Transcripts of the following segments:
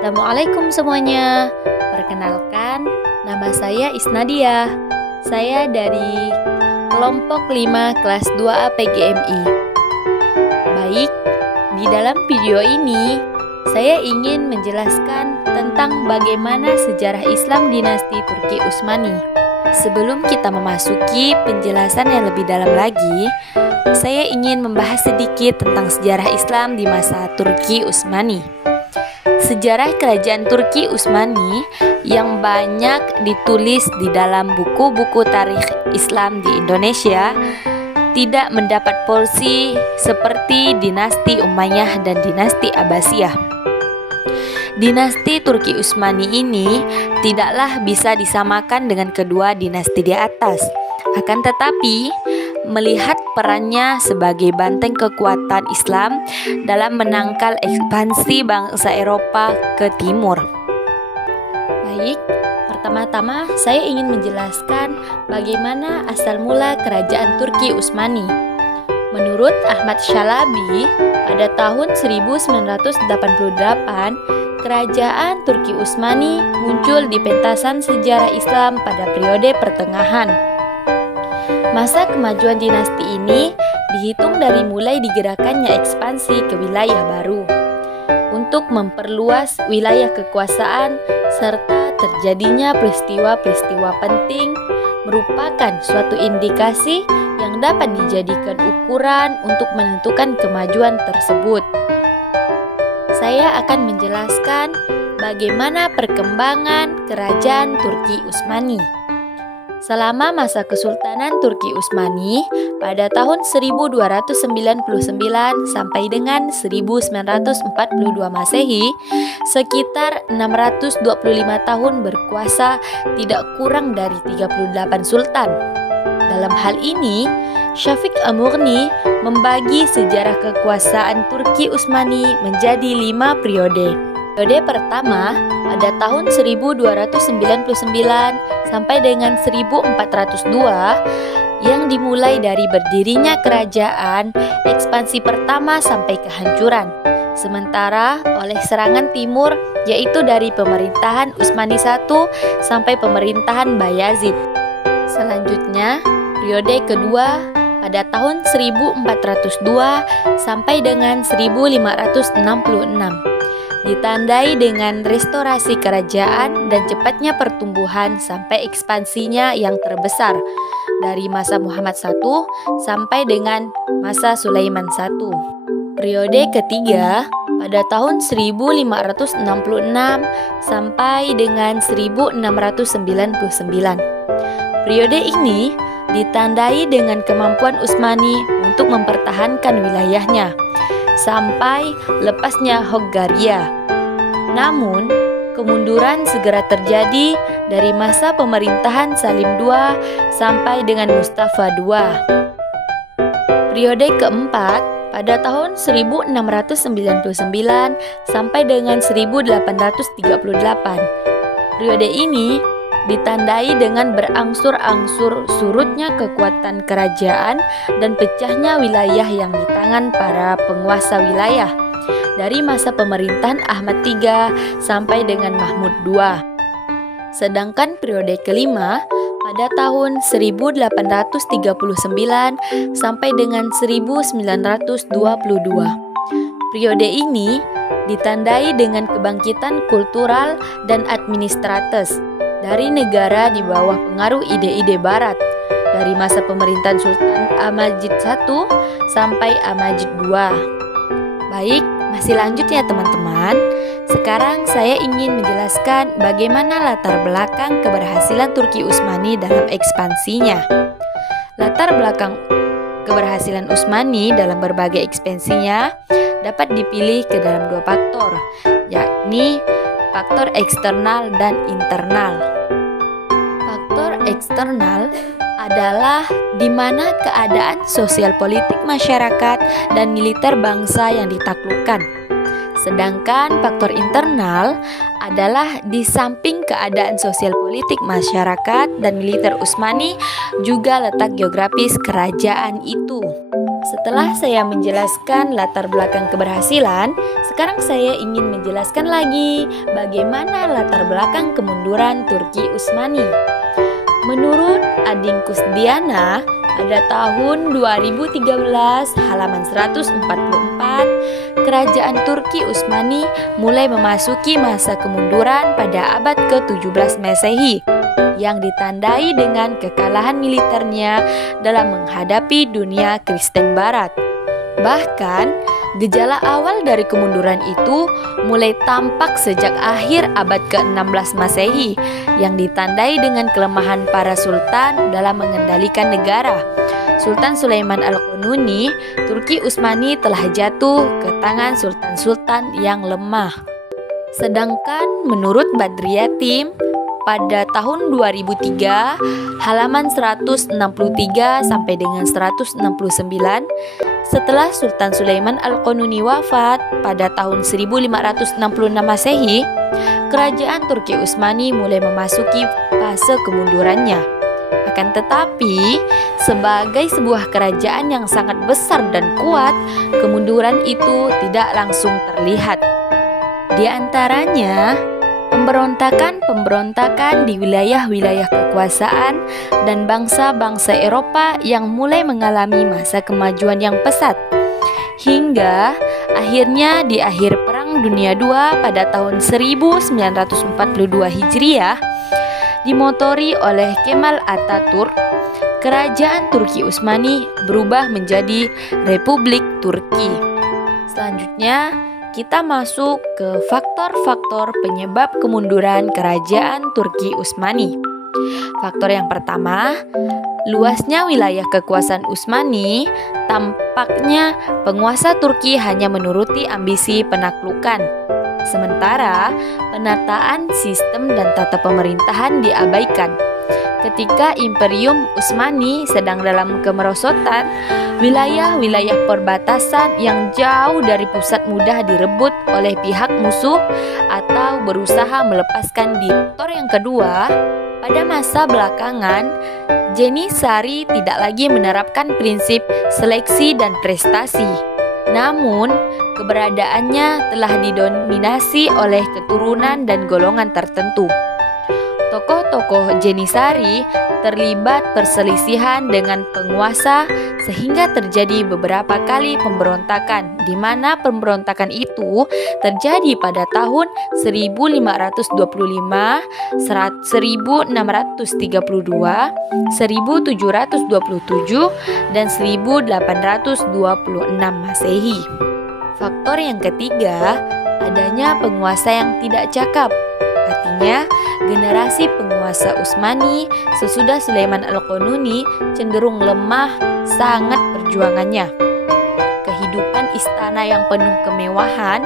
Assalamualaikum semuanya. Perkenalkan, nama saya Isnadia. Saya dari kelompok 5 kelas 2A PGMI. Baik, di dalam video ini saya ingin menjelaskan tentang bagaimana sejarah Islam dinasti Turki Utsmani. Sebelum kita memasuki penjelasan yang lebih dalam lagi, saya ingin membahas sedikit tentang sejarah Islam di masa Turki Utsmani. Sejarah kerajaan Turki Utsmani yang banyak ditulis di dalam buku-buku tarikh Islam di Indonesia tidak mendapat porsi seperti dinasti Umayyah dan dinasti Abbasiyah. Dinasti Turki Utsmani ini tidaklah bisa disamakan dengan kedua dinasti di atas. Akan tetapi, melihat perannya sebagai benteng kekuatan Islam dalam menangkal ekspansi bangsa Eropa ke timur. Baik, pertama-tama saya ingin menjelaskan bagaimana asal mula kerajaan Turki Utsmani. Menurut Ahmad Shalabi, pada tahun 1988, kerajaan Turki Utsmani muncul di pentasan sejarah Islam pada periode pertengahan. Masa kemajuan dinasti ini dihitung dari mulai digerakkannya ekspansi ke wilayah baru untuk memperluas wilayah kekuasaan serta terjadinya peristiwa-peristiwa penting merupakan suatu indikasi yang dapat dijadikan ukuran untuk menentukan kemajuan tersebut. Saya akan menjelaskan bagaimana perkembangan kerajaan Turki Utsmani. Selama masa Kesultanan Turki Utsmani pada tahun 1299 sampai dengan 1942 Masehi, sekitar 625 tahun berkuasa tidak kurang dari 38 sultan. Dalam hal ini, Syafiq Amurni membagi sejarah kekuasaan Turki Utsmani menjadi 5 periode. Periode pertama pada tahun 1299 sampai dengan 1402 yang dimulai dari berdirinya kerajaan, ekspansi pertama sampai kehancuran. Sementara oleh serangan timur yaitu dari pemerintahan Utsmani I sampai pemerintahan Bayazid. Selanjutnya, periode kedua pada tahun 1402 sampai dengan 1566. Ditandai dengan restorasi kerajaan dan cepatnya pertumbuhan sampai ekspansinya yang terbesar dari masa Muhammad I sampai dengan masa Sulaiman I. Periode ketiga pada tahun 1566 sampai dengan 1699. Periode ini ditandai dengan kemampuan Utsmani untuk mempertahankan wilayahnya sampai lepasnya Hoggaria. Namun, kemunduran segera terjadi dari masa pemerintahan Salim II sampai dengan Mustafa II. Periode keempat pada tahun 1699 sampai dengan 1838. Periode ini ditandai dengan berangsur-angsur surutnya kekuatan kerajaan dan pecahnya wilayah yang di tangan para penguasa wilayah dari masa pemerintahan Ahmad III sampai dengan Mahmud II. Sedangkan periode kelima pada tahun 1839 sampai dengan 1922. Periode ini ditandai dengan kebangkitan kultural dan administratif dari negara di bawah pengaruh ide-ide barat dari masa pemerintahan Sultan Al-Majid I sampai Al-Majid II. Baik, masih lanjut ya teman-teman. Sekarang saya ingin menjelaskan bagaimana latar belakang keberhasilan Turki Utsmani dalam ekspansinya. Latar belakang keberhasilan Utsmani dalam berbagai ekspansinya dapat dipilih ke dalam 2 faktor, yakni faktor eksternal dan internal. Faktor eksternal adalah di mana keadaan sosial politik masyarakat dan militer bangsa yang ditaklukkan. Sedangkan faktor internal adalah di samping keadaan sosial politik masyarakat dan militer Utsmani juga letak geografis kerajaan itu. Setelah saya menjelaskan latar belakang keberhasilan, sekarang saya ingin menjelaskan lagi bagaimana latar belakang kemunduran Turki Utsmani. Menurut Ading Kusdiana, pada tahun 2013 halaman 144, Kerajaan Turki Utsmani mulai memasuki masa kemunduran pada abad ke-17 Masehi yang ditandai dengan kekalahan militernya dalam menghadapi dunia Kristen Barat. Bahkan, gejala awal dari kemunduran itu mulai tampak sejak akhir abad ke-16 Masehi yang ditandai dengan kelemahan para sultan dalam mengendalikan negara. Sultan Sulaiman Al-Qanuni, Turki Utsmani telah jatuh ke tangan sultan-sultan yang lemah. Sedangkan menurut Badriyatim, pada tahun 2003, halaman 163 sampai dengan 169, setelah Sultan Sulaiman Al-Qanuni wafat pada tahun 1566 Masehi, kerajaan Turki Utsmani mulai memasuki fase kemundurannya. Akan tetapi, sebagai sebuah kerajaan yang sangat besar dan kuat, kemunduran itu tidak langsung terlihat. Di antaranya, pemberontakan di wilayah-wilayah kekuasaan dan bangsa-bangsa Eropa yang mulai mengalami masa kemajuan yang pesat. Hingga akhirnya di akhir Perang Dunia II pada tahun 1942 Hijriah, dimotori oleh Kemal Atatürk, kerajaan Turki Utsmani berubah menjadi Republik Turki. Selanjutnya, kita masuk ke faktor-faktor penyebab kemunduran kerajaan Turki Utsmani. Faktor yang pertama, luasnya wilayah kekuasaan Utsmani. Tampaknya penguasa Turki hanya menuruti ambisi penaklukan. Sementara penataan sistem dan tata pemerintahan diabaikan. Ketika Imperium Utsmani sedang dalam kemerosotan, wilayah-wilayah perbatasan yang jauh dari pusat mudah direbut oleh pihak musuh atau berusaha melepaskan diri. Faktor yang kedua, pada masa belakangan, Jenisari tidak lagi menerapkan prinsip seleksi dan prestasi. Namun, keberadaannya telah didominasi oleh keturunan dan golongan tertentu. Tokoh-tokoh Jenisari terlibat perselisihan dengan penguasa sehingga terjadi beberapa kali pemberontakan, di mana pemberontakan itu terjadi pada tahun 1525, 1632, 1727, dan 1826 Masehi. Faktor yang ketiga, adanya penguasa yang tidak cakap. Artinya, generasi penguasa Utsmani sesudah Sulaiman Al-Qanuni cenderung lemah sangat perjuangannya. Kehidupan istana yang penuh kemewahan,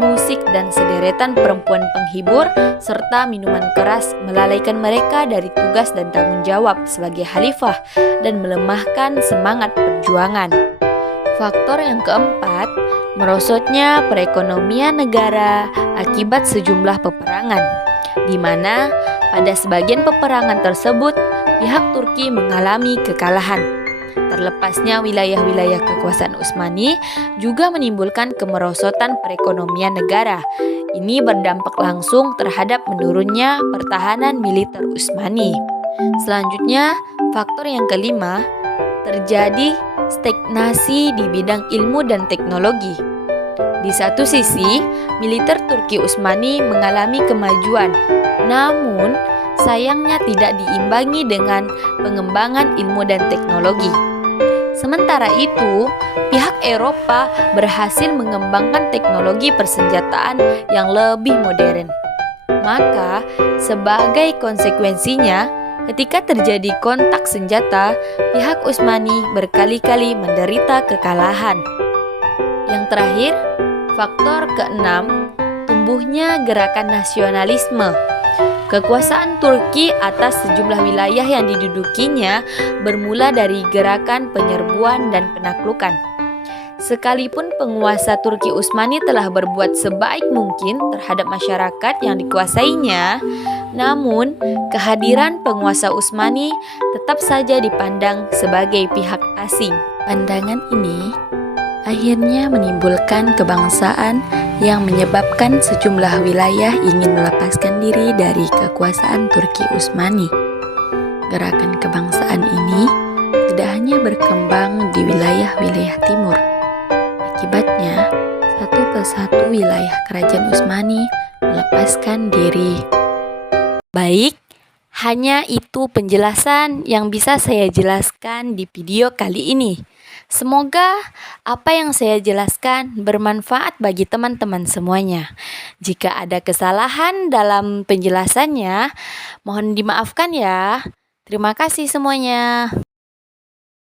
musik dan sederetan perempuan penghibur, serta minuman keras melalaikan mereka dari tugas dan tanggung jawab sebagai khalifah dan melemahkan semangat perjuangan. Faktor yang keempat, merosotnya perekonomian negara akibat sejumlah peperangan, di mana pada sebagian peperangan tersebut pihak Turki mengalami kekalahan. Terlepasnya wilayah-wilayah kekuasaan Utsmani juga menimbulkan kemerosotan perekonomian negara. Ini berdampak langsung terhadap menurunnya pertahanan militer Utsmani. Selanjutnya, faktor yang kelima, terjadi stagnasi di bidang ilmu dan teknologi. Di satu sisi, militer Turki Utsmani mengalami kemajuan, namun sayangnya tidak diimbangi dengan pengembangan ilmu dan teknologi. Sementara itu, pihak Eropa berhasil mengembangkan teknologi persenjataan yang lebih modern. Maka, sebagai konsekuensinya, ketika terjadi kontak senjata, pihak Utsmani berkali-kali menderita kekalahan. Yang terakhir, faktor keenam, tumbuhnya gerakan nasionalisme. Kekuasaan Turki atas sejumlah wilayah yang didudukinya bermula dari gerakan penyerbuan dan penaklukan. Sekalipun penguasa Turki Utsmani telah berbuat sebaik mungkin terhadap masyarakat yang dikuasainya, namun kehadiran penguasa Utsmani tetap saja dipandang sebagai pihak asing. Pandangan ini akhirnya menimbulkan kebangsaan yang menyebabkan sejumlah wilayah ingin melepaskan diri dari kekuasaan Turki Utsmani. Gerakan kebangsaan ini tidak hanya berkembang di wilayah-wilayah timur. Akibatnya, satu persatu wilayah kerajaan Utsmani melepaskan diri. Baik, hanya itu penjelasan yang bisa saya jelaskan di video kali ini. Semoga apa yang saya jelaskan bermanfaat bagi teman-teman semuanya. Jika ada kesalahan dalam penjelasannya, mohon dimaafkan ya. Terima kasih semuanya.